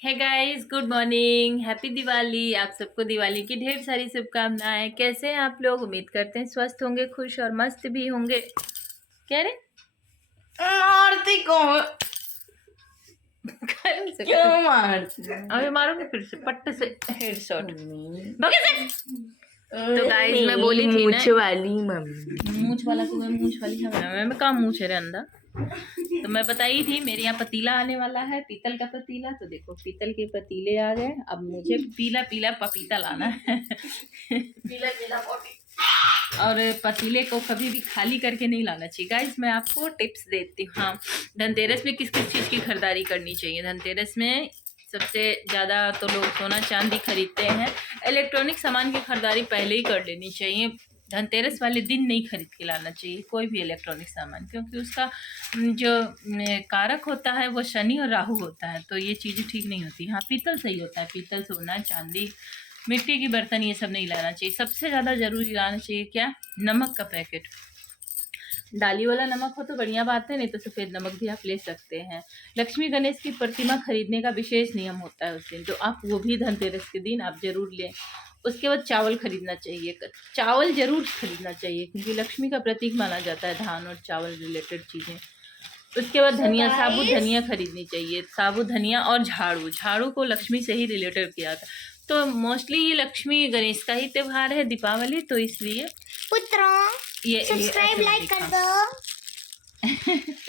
हे guys, good morning, happy Diwali. आप सबको दिवाली की ढेर सारी शुभकामनाएं। कैसे हैं आप लोग? उम्मीद करते हैं स्वस्थ होंगे, खुश और मस्त भी होंगे। क्या रे? मारती को क्यों मारती? अभी मारूंगी फिर से पट्ट से हेडशॉट भगे से। तो गाइस मैं बोली थी ना, मूंछ वाली मम्मी। मूंछ वाला तो मैं, मूंछ वाली है मैं कहाँ मूंछ है रे अंदर। तो मैं बताई थी मेरे यहाँ पतीला आने वाला है, पीतल का पतीला। तो देखो पीतल के पतीले आ गए। अब मुझे पीला पीला पपीता लाना है। पीला पीला और पतीले को कभी भी खाली करके नहीं लाना चाहिए। गाइस मैं आपको टिप्स देती हूँ। हाँ, धनतेरस में किस किस चीज़ की खरीदारी करनी चाहिए। धनतेरस में सबसे ज़्यादा तो लोग सोना चांदी खरीदते हैं। इलेक्ट्रॉनिक सामान की खरीदारी पहले ही कर लेनी चाहिए। धनतेरस वाले दिन नहीं खरीद के लाना चाहिए कोई भी इलेक्ट्रॉनिक सामान, क्योंकि उसका जो कारक होता है वो शनि और राहु होता है। तो ये चीज़ें ठीक नहीं होती। हाँ, पीतल सही होता है, पीतल, सोना, चांदी, मिट्टी की बर्तन, ये सब नहीं लाना चाहिए। सबसे ज़्यादा ज़रूरी लाना चाहिए क्या? नमक का पैकेट। डाली वाला नमक हो तो बढ़िया बात है, नहीं तो सफ़ेद नमक भी आप ले सकते हैं। लक्ष्मी गणेश की प्रतिमा खरीदने का विशेष नियम होता है उस दिन, तो आप वो भी धनतेरस के दिन आप ज़रूर लें। उसके बाद चावल खरीदना चाहिए। चावल ज़रूर खरीदना चाहिए क्योंकि लक्ष्मी का प्रतीक माना जाता है धान और चावल रिलेटेड चीज़ें। उसके बाद धनिया, साबुत धनिया खरीदनी चाहिए। साबुत धनिया और झाड़ू, झाड़ू को लक्ष्मी से ही रिलेटेड किया था। तो मोस्टली ये लक्ष्मी गणेश का ही त्यौहार है, दीपावली, तो इसलिए पुत्रों ये सब्सक्राइब लाइक कर दो।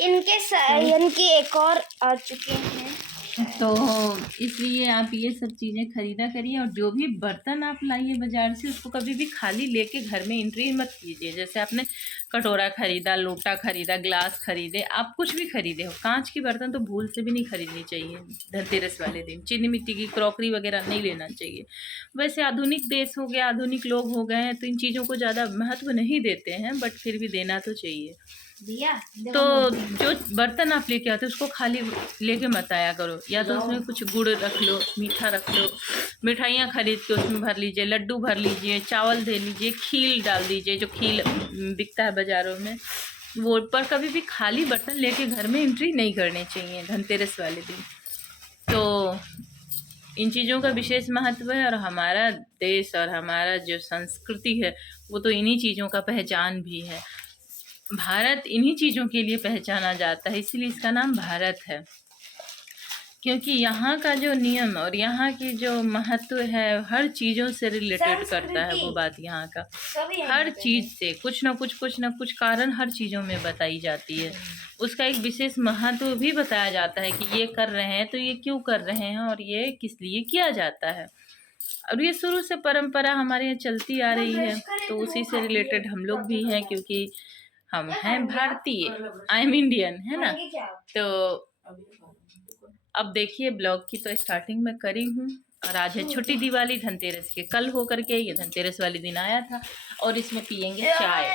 इनके एक और आ चुके हैं, तो इसलिए आप ये सब चीज़ें खरीदा करिए। और जो भी बर्तन आप लाइए बाजार से, उसको कभी भी खाली लेके घर में एंट्री मत कीजिए। जैसे आपने कटोरा खरीदा, लोटा खरीदा, ग्लास खरीदे, आप कुछ भी खरीदे हो, कांच की बर्तन तो भूल से भी नहीं खरीदनी चाहिए धनतेरस वाले दिन। चीनी मिट्टी की क्रॉकरी वगैरह नहीं लेना चाहिए। वैसे आधुनिक देश हो गया, आधुनिक लोग हो गए हैं, तो इन चीज़ों को ज़्यादा महत्व नहीं देते हैं, बट फिर भी देना तो चाहिए। तो जो बर्तन आप लेके आते हो उसको खाली लेके मत आया करो। या तो उसमें कुछ गुड़ रख लो, मीठा रख लो, मिठाइयाँ खरीद के उसमें भर लीजिए, लड्डू भर लीजिए, चावल दे लीजिए, खील डाल दीजिए, जो खील बिकता है बाज़ारों में वो। पर कभी भी खाली बर्तन लेके घर में एंट्री नहीं करनी चाहिए धनतेरस वाले दिन। तो इन चीज़ों का विशेष महत्व है। और हमारा देश और हमारा जो संस्कृति है वो तो इन्हीं चीज़ों का पहचान भी है। भारत इन्हीं चीज़ों के लिए पहचाना जाता है, इसीलिए इसका नाम भारत है। क्योंकि यहाँ का जो नियम और यहाँ की जो महत्व है हर चीज़ों से रिलेटेड करता है वो बात। यहाँ का हर चीज़ से कुछ ना कुछ कारण हर चीज़ों में बताई जाती है। उसका एक विशेष महत्व भी बताया जाता है कि ये कर रहे हैं तो ये क्यों कर रहे हैं और ये किस लिए किया जाता है। और ये शुरू से परंपरा हमारे यहाँ चलती आ रही है, तो उसी से रिलेटेड हम लोग भी हैं, क्योंकि हम हैं भारतीय, आई एम इंडियन, है ना। तो अब देखिए ब्लॉग की तो स्टार्टिंग में करी हूँ। और आज है छोटी दिवाली, धनतेरस के कल हो करके ये धनतेरस वाले दिन आया था। और इसमें पियेंगे चाय।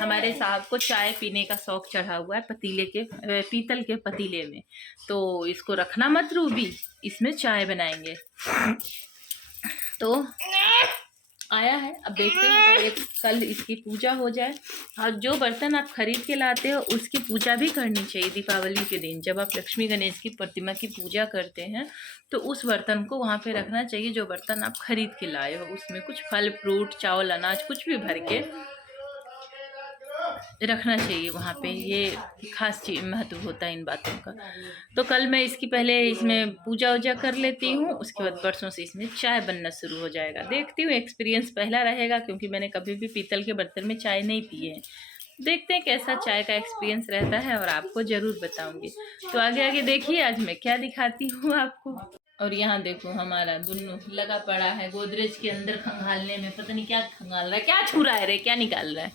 हमारे साहब को चाय पीने का शौक चढ़ा हुआ है पतीले के, पीतल के पतीले में। तो इसको रखना मत रूबी, इसमें चाय बनाएंगे। तो आया है, अब देखते हैं एक कल इसकी पूजा हो जाए। और जो बर्तन आप खरीद के लाते हो उसकी पूजा भी करनी चाहिए दीपावली के दिन। जब आप लक्ष्मी गणेश की प्रतिमा की पूजा करते हैं तो उस बर्तन को वहाँ पे रखना चाहिए जो बर्तन आप खरीद के लाए हो। उसमें कुछ फल फ्रूट, चावल, अनाज कुछ भी भर के रखना चाहिए वहाँ पे। ये खास चीज महत्व होता है इन बातों का। तो कल मैं इसकी पहले इसमें पूजा वूजा कर लेती हूँ, उसके बाद परसों से इसमें चाय बनना शुरू हो जाएगा। देखती हूँ, एक्सपीरियंस पहला रहेगा क्योंकि मैंने कभी भी पीतल के बर्तन में चाय नहीं पी है। देखते हैं कैसा चाय का एक्सपीरियंस रहता है और आपको ज़रूर बताऊँगी। तो आगे आगे देखिए आज मैं क्या दिखाती हूँ आपको। और यहाँ देखो हमारा दुन्नू लगा पड़ा है गोदरेज के अंदर खंगालने में, पता नहीं क्या खंगाल रहा है, क्या छू रहा है रे, क्या निकाल रहा है?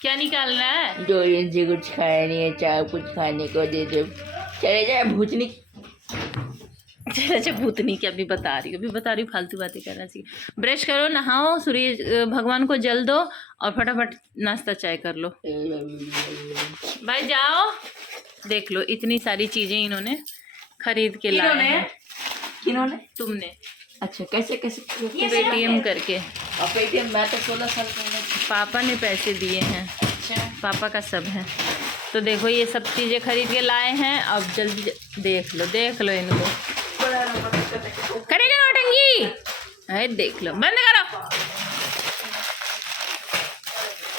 क्या निकाल रहा है? जो इनसे कुछ खाया नहीं है, चाहे कुछ खाने को दे दो। चले जाए भूतनी। अच्छा भूतनी की अभी बता रही हूँ, फालतू बातें करना चाहिए। ब्रश करो, नहाओ, सूर्य भगवान को जल दो और फटाफट नाश्ता चाय कर लो। भाई जाओ। देख लो इतनी सारी चीजें इन्होंने खरीद के लाए हैं। किन्होंने? तुमने। अच्छा कैसे कैसे? पेटीएम करके। और पेटीएम मैं तो 16 साल का हूँ। पापा ने पैसे दिए हैं। अच्छा पापा का सब है। तो देखो ये सब चीज़ें खरीद के लाए हैं। अब जल्दी देख लो इनको। करेगा नौटंकी, अरे देख लो, बंद करो।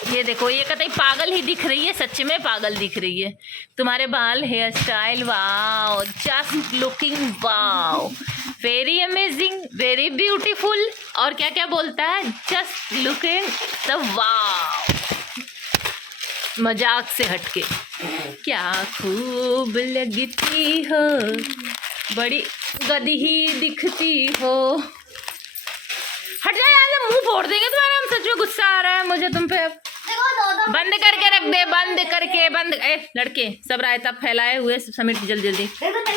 ये देखो, ये कतई पागल ही दिख रही है, सच में पागल दिख रही है। तुम्हारे बाल, hair style, wow, just looking wow, very amazing, very beautiful. और क्या क्या बोलता है, जस्ट लुकिंग द वाओ, मजाक से हटके। क्या खूब लगती हो, बड़ी गधी ही दिखती हो। हट जाए यार, मुंह फोड़ देंगे तुम्हारा। हम सच में गुस्सा आ रहा है मुझे तुम पे। अब बंद करके रख दे, बंद करके, बंद। ए लड़के, सब रायता फैलाए हुए समेट जल्दी जल्दी,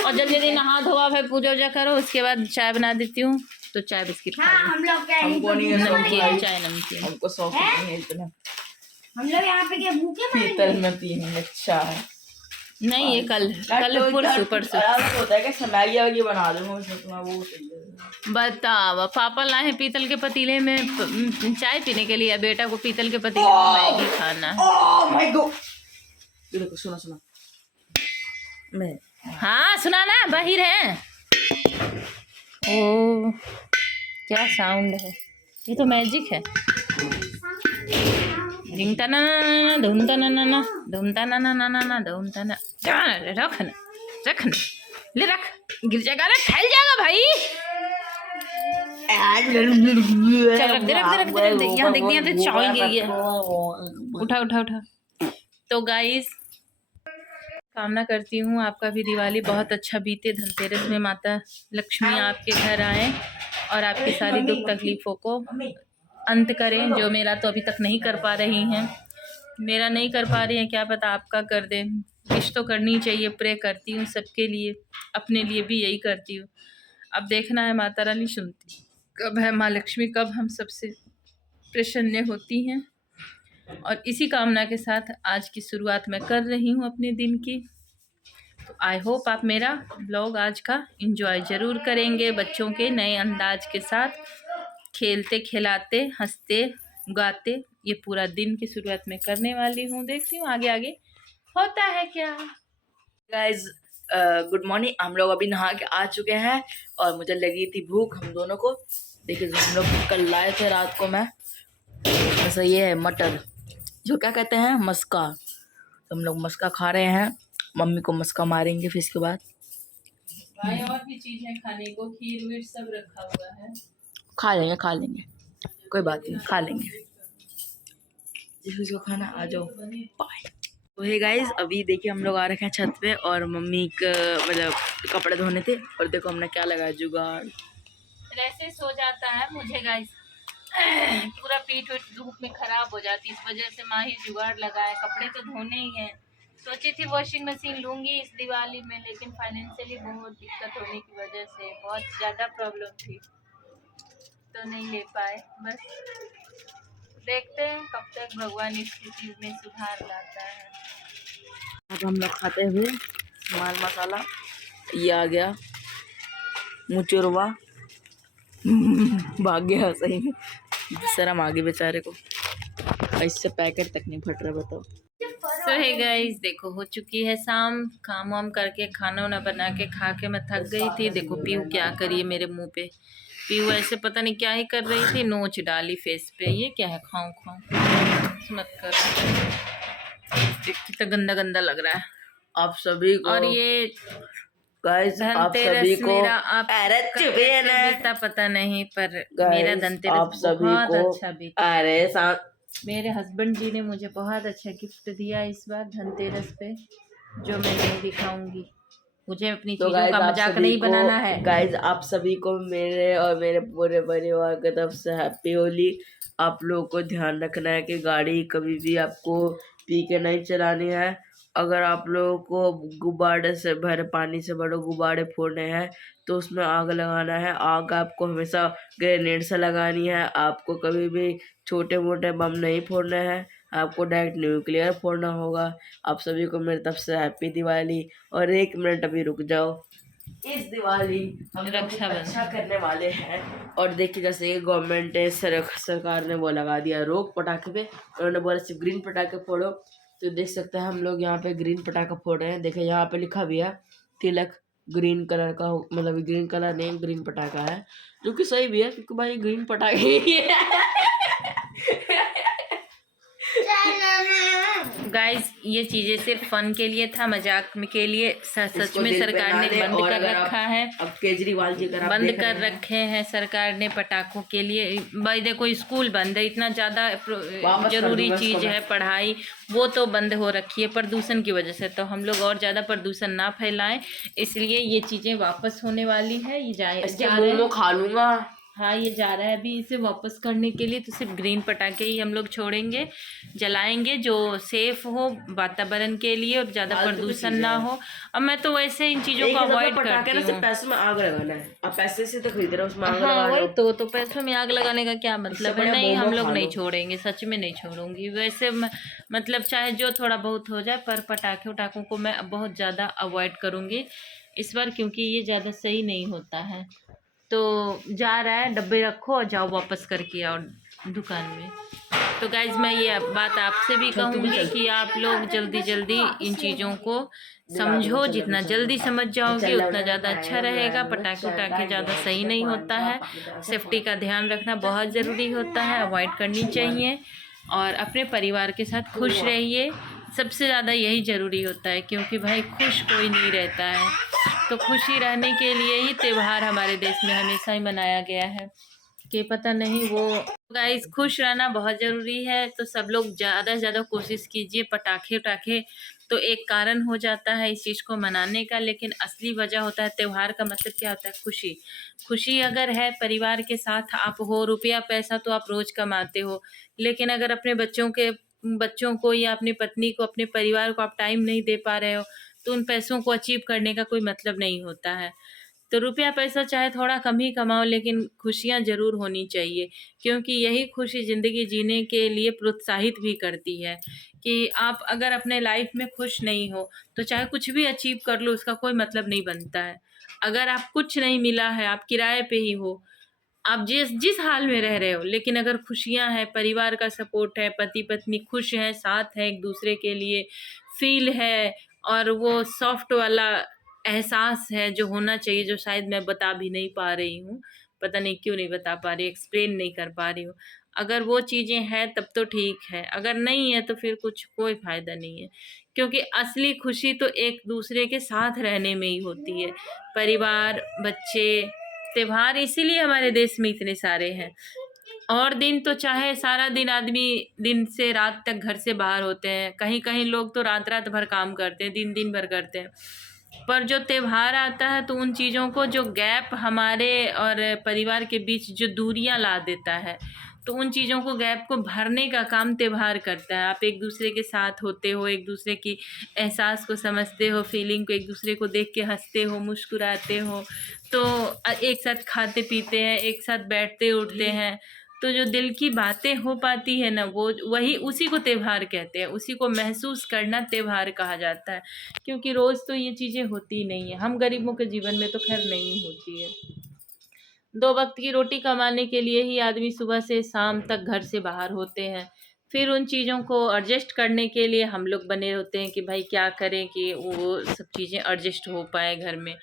और जल्दी जल्दी नहा धोआ, फिर पूजा वूजा करो। उसके बाद चाय बना देती हूँ, तो चाय बिस्किट खा लो। हम लोग क्या नमकीन चाय, नमकीन। हमको शौक नहीं है इतना। हम लोग यहाँ पे क्या भूखे पीतल में पियेंगे चाय। नहीं, ये कल परसों होता है कि मैगी वैगी बना दूंगा वो सही है। बताओ, पापा लाए हैं पीतल के पतीले में चाय पीने के लिए, बेटा को पीतल के पतीले में मैगी खाना है। ओह माय गॉड, देखो सुना मैं। हाँ सुना ना, बाहर है। ओ क्या साउंड है, ये तो मैजिक है। ढिंगता ना ना, धुमता ना ना, धुमता ना ना ना ना, धुमता ना। रख ले, रख, गिर जाएगा ना, फैल जाएगा भाई। चल रख दे, यहाँ देख चावल गई है। उठा। तो गाइस, कामना करती हूँ आपका भी दिवाली बहुत अच्छा बीते। धनतेरस में माता लक्ष्मी आपके घर आए और आपकी सारी दुख तकलीफों को अंत करें। जो मेरा तो अभी तक नहीं कर पा रही हैं, मेरा नहीं कर पा रही हैं, क्या पता आपका कर दें। विश तो करनी चाहिए, प्रे करती हूँ सबके लिए, अपने लिए भी यही करती हूँ। अब देखना है माता रानी सुनती कब है, माँ लक्ष्मी कब हम सबसे प्रसन्न होती हैं। और इसी कामना के साथ आज की शुरुआत मैं कर रही हूँ अपने दिन की। तो आई होप आप मेरा ब्लॉग आज का एंजॉय ज़रूर करेंगे, बच्चों के नए अंदाज के साथ, खेलते खिलाते हंसते गाते। ये पूरा दिन की शुरुआत में करने वाली हूँ, देखती हूँ आगे आगे होता है क्या। Guys good morning. हम लोग अभी नहा के आ चुके हैं और मुझे लगी थी भूख हम दोनों को। देखिए जो हम लोग कल लाए थे रात को, मैं जैसा ये है मटर, जो क्या कहते हैं मस्का, तो हम लोग मस्का खा रहे हैं। मम्मी को मस्का मारेंगे फिर इसके बाद। भाई और भी चीज़ है खाने को, खीर वीर सब रखा हुआ है। खा लेंगे, कोई बात नहीं, खा लेंगे। जिसको खाना आ जाओ, बाय। तो हे गाइस, अभी देखिए हम लोग आ रखे हैं छत पे और मम्मी का मतलब कपड़े धोने थे, और देखो हमने क्या लगाया जुगाड़। ऐसे सो जाता है मुझे गाइस, पूरा पीठ उठ धूप में खराब हो जाती, इस वजह से माँ ही जुगाड़ लगाए। कपड़े तो धोने ही हैं, सोची थी वॉशिंग मशीन लूँगी इस दिवाली में, लेकिन फाइनेंशियली बहुत दिक्कत होने की वजह से बहुत ज़्यादा प्रॉब्लम थी, तो नहीं ले पाए। बस देखते हैं कब तक भगवान इसकी चीज़ में सुधार लाता है। अब हम लोग खाते हुए माल मसाला, ये आ गया मुचुरवा, भाग गया सही में, शर्म आ गई बेचारे को, इससे पैकेट तक नहीं फट रहा। बताओ। तो है गाइस, देखो हो चुकी है शाम, काम वाम करके खाना वाना बना के खा के मैं थक गई थी। देखो पीयू क्या करिए मेरे मुंह पे, पीयू ऐसे पता नहीं क्या ही कर रही थी, नोच डाली फेस पे। ये क्या है, खाऊं मत कर, कितना गंदा गंदा लग रहा है। आप सभी को, और ये गाइस आप सभी को, मेरा आप पता नहीं, पर मेरा धनतेरस आप सभी बहुत को अच्छा बीता। अरे साथ मेरे हस्बैंड जी ने मुझे बहुत अच्छा गिफ्ट दिया इस बार धनतेरस पे, जो मैं नहीं दिखाऊंगी। मुझे अपनी तो चीजों का मजाक नहीं बनाना है। गाइस आप सभी को मेरे और मेरे पूरे परिवार की तरफ से हैप्पी होली। आप लोगों को ध्यान रखना है कि गाड़ी कभी भी आपको पी के नहीं चलानी है। अगर आप लोगों को गुब्बारे से भरे, पानी से भरे गुब्बारे फोड़ने हैं तो उसमें आग लगाना है। आग आपको हमेशा ग्रेनेड से लगानी है। आपको कभी भी छोटे मोटे बम नहीं फोड़ने हैं, आपको डायरेक्ट न्यूक्लियर फोड़ना होगा। आप सभी को मेरी तरफ से हैप्पी दिवाली। और 1 मिनट अभी रुक जाओ, इस दिवाली हम रक्षाबंधन अच्छा करने वाले हैं। और देखिए जैसे गवर्नमेंट ने सरकार ने वो लगा दिया रोक पटाखे पे, उन्होंने बोला सिर्फ ग्रीन पटाखे फोड़ो। तो देख सकते हैं हम लोग यहाँ पे ग्रीन पटाखा फोड़ रहे हैं। देखिए यहाँ पे लिखा भी है तिलक, ग्रीन कलर का, मतलब ग्रीन कलर नहीं, ग्रीन पटाखा है, जो कि सही भी है क्योंकि भाई ग्रीन पटाखे ही है। गाइस ये चीजें सिर्फ फन के लिए था, मजाक के लिए। सच इसको में दिल पे सरकार ना ने लें। बंद और कर अगर रखा है, अब केजरीवाल जी अगर आप बंद देख कर रहे हैं, रखे हैं सरकार ने पटाखों के लिए। भाई देखो स्कूल बंद है, इतना ज़्यादा वापस कर जरूरी दूंगा चीज़ इसको है पढ़ाई, वो तो बंद हो रखी है प्रदूषण की वजह से। तो हम लोग और ज़्यादा प्रदूषण ना फैलाएं, इसलिए ये चीज़ें वापस होने वाली है। ये इसके जा रहे मोमो हैं। खा लूंगा। हाँ ये जा रहा है अभी इसे वापस करने के लिए। तो सिर्फ ग्रीन पटाखे ही हम लोग छोड़ेंगे, जलाएंगे, जो सेफ हो वातावरण के लिए और ज़्यादा फालतू की प्रदूषण चीजें ना हैं। हो। अब मैं तो वैसे इन चीज़ों एक को दफा अवॉइड पटाखे करती ना सिर्फ हूँ। पैसे में आग लगाना है। आप पैसे से तो खरीद रहे हो, उसमें आग हाँ लगा रहे वही हो। तो पैसों में आग लगाने का क्या मतलब है। बढ़िया नहीं हम मोमो लोग खा नहीं लो। छोड़ेंगे, सच में नहीं छोड़ूंगी। वैसे मतलब चाहे जो थोड़ा बहुत हो जाए, पर पटाखे उटाखों को मैं बहुत ज़्यादा अवॉइड करूँगी इस बार, क्योंकि ये ज़्यादा सही नहीं होता है। तो जा रहा है, डब्बे रखो और जाओ वापस करके आओ दुकान में। तो गाइज मैं ये बात आपसे भी कहूँगी कि आप लोग जल्दी जल्दी इन चीज़ों को समझो। जितना जल्दी समझ जाओगे उतना ज़्यादा अच्छा रहेगा। पटाखे उटाखे ज़्यादा सही नहीं होता है, सेफ्टी का ध्यान रखना बहुत ज़रूरी होता है, अवॉइड करनी चाहिए। और अपने परिवार के साथ खुश रहिए, सबसे ज़्यादा यही ज़रूरी होता है, क्योंकि भाई खुश कोई नहीं रहता है। तो खुशी रहने के लिए ही त्यौहार हमारे देश में हमेशा ही मनाया गया है, कि पता नहीं वो। गाइस खुश रहना बहुत ज़रूरी है, तो सब लोग ज़्यादा से ज़्यादा कोशिश कीजिए। पटाखे उटाखे तो एक कारण हो जाता है इस चीज़ को मनाने का, लेकिन असली वजह होता है त्यौहार का मतलब क्या होता है, खुशी। खुशी अगर है परिवार के साथ आप हो, रुपया पैसा तो आप रोज़ कमाते हो, लेकिन अगर अपने बच्चों को या अपनी पत्नी को, अपने परिवार को आप टाइम नहीं दे पा रहे हो, तो उन पैसों को अचीव करने का कोई मतलब नहीं होता है। तो रुपया पैसा चाहे थोड़ा कम ही कमाओ, लेकिन खुशियाँ ज़रूर होनी चाहिए, क्योंकि यही खुशी ज़िंदगी जीने के लिए प्रोत्साहित भी करती है। कि आप अगर अपने लाइफ में खुश नहीं हो, तो चाहे कुछ भी अचीव कर लो, उसका कोई मतलब नहीं बनता है। अगर आप कुछ नहीं मिला है, आप किराए पे ही हो, आप जिस जिस हाल में रह रहे हो, लेकिन अगर खुशियाँ हैं, परिवार का सपोर्ट है, पति पत्नी खुश हैं, साथ हैं एक दूसरे के लिए, फील है, और वो सॉफ्ट वाला एहसास है जो होना चाहिए, जो शायद मैं बता भी नहीं पा रही हूँ, पता नहीं क्यों नहीं बता पा रही, एक्सप्लेन नहीं कर पा रही हूँ। अगर वो चीज़ें हैं तब तो ठीक है, अगर नहीं है तो फिर कोई फ़ायदा नहीं है, क्योंकि असली खुशी तो एक दूसरे के साथ रहने में ही होती है। परिवार, बच्चे, त्योहार इसीलिए हमारे देश में इतने सारे हैं। और दिन तो चाहे सारा दिन आदमी दिन से रात तक घर से बाहर होते हैं, कहीं कहीं लोग तो रात रात भर काम करते हैं, दिन दिन भर करते हैं, पर जो त्योहार आता है तो उन चीज़ों को, जो गैप हमारे और परिवार के बीच जो दूरियां ला देता है, तो उन चीज़ों को, गैप को भरने का काम त्योहार करता है। आप एक दूसरे के साथ होते हो, एक दूसरे की एहसास को समझते हो, फीलिंग को, एक दूसरे को देख के हंसते हो, मुस्कुराते हो, तो एक साथ खाते पीते हैं, एक साथ बैठते उठते हैं, तो जो दिल की बातें हो पाती है ना, वो वही उसी को त्योहार कहते हैं, उसी को महसूस करना त्योहार कहा जाता है। क्योंकि रोज़ तो ये चीज़ें होती नहीं है, हम गरीबों के जीवन में तो खैर नहीं होती है। 2 वक्त की रोटी कमाने के लिए ही आदमी सुबह से शाम तक घर से बाहर होते हैं। फिर उन चीज़ों को एडजस्ट करने के लिए हम लोग बने होते हैं कि भाई क्या करें कि वो सब चीज़ें एडजस्ट हो पाए घर में।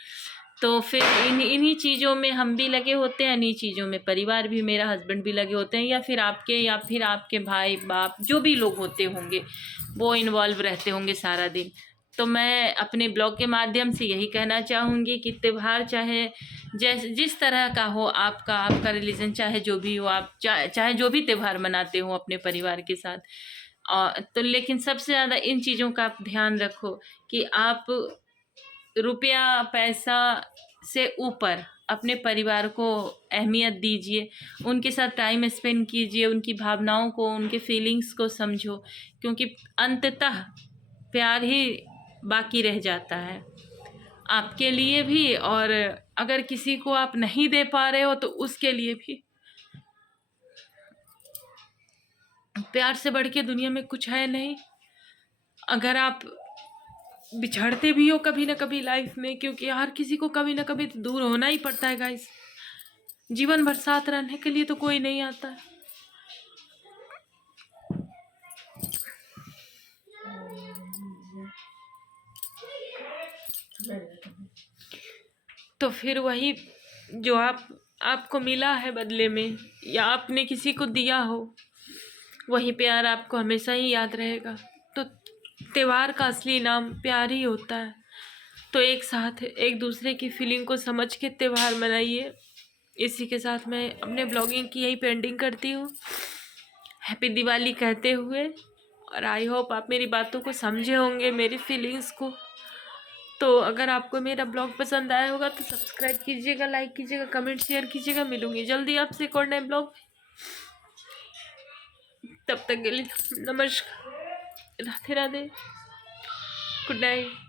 तो फिर इन्हीं चीज़ों में हम भी लगे होते हैं, इन्हीं चीज़ों में परिवार भी, मेरा हस्बैंड भी लगे होते हैं, या फिर आपके भाई बाप जो भी लोग होते होंगे, वो इन्वॉल्व रहते होंगे सारा दिन। तो मैं अपने ब्लॉग के माध्यम से यही कहना चाहूँगी कि त्योहार चाहे जिस तरह का हो, आपका रिलीजन चाहे जो भी हो, आप चाहे जो भी त्योहार मनाते हो अपने परिवार के साथ, तो लेकिन सबसे ज़्यादा इन चीज़ों का आप ध्यान रखो कि आप रुपया पैसा से ऊपर अपने परिवार को अहमियत दीजिए, उनके साथ टाइम स्पेंड कीजिए, उनकी भावनाओं को, उनके फीलिंग्स को समझो, क्योंकि अंततः प्यार ही बाकी रह जाता है आपके लिए भी, और अगर किसी को आप नहीं दे पा रहे हो तो उसके लिए भी। प्यार से बढ़ के दुनिया में कुछ है नहीं। अगर आप बिछड़ते भी हो कभी ना कभी लाइफ में, क्योंकि हर किसी को कभी ना कभी तो दूर होना ही पड़ता है गाइस, जीवन भर साथ रहने के लिए तो कोई नहीं आता है। तो फिर वही जो आपको मिला है बदले में, या आपने किसी को दिया हो, वही प्यार आपको हमेशा ही याद रहेगा। तो त्योहार का असली नाम प्यार ही होता है। तो एक साथ एक दूसरे की फीलिंग को समझ के त्योहार मनाइए। इसी के साथ मैं अपने ब्लॉगिंग की यही पेंडिंग करती हूँ, हैप्पी दिवाली कहते हुए। और आई होप आप मेरी बातों को समझे होंगे, मेरी फीलिंग्स को। तो अगर आपको मेरा ब्लॉग पसंद आया होगा तो सब्सक्राइब कीजिएगा, लाइक कीजिएगा, कमेंट शेयर कीजिएगा। मिलूंगी जल्दी आपसे एक और नए ब्लॉग। तब तक के लिए नमस्कार, राधे राधे, गुड नाइट।